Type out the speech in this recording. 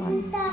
完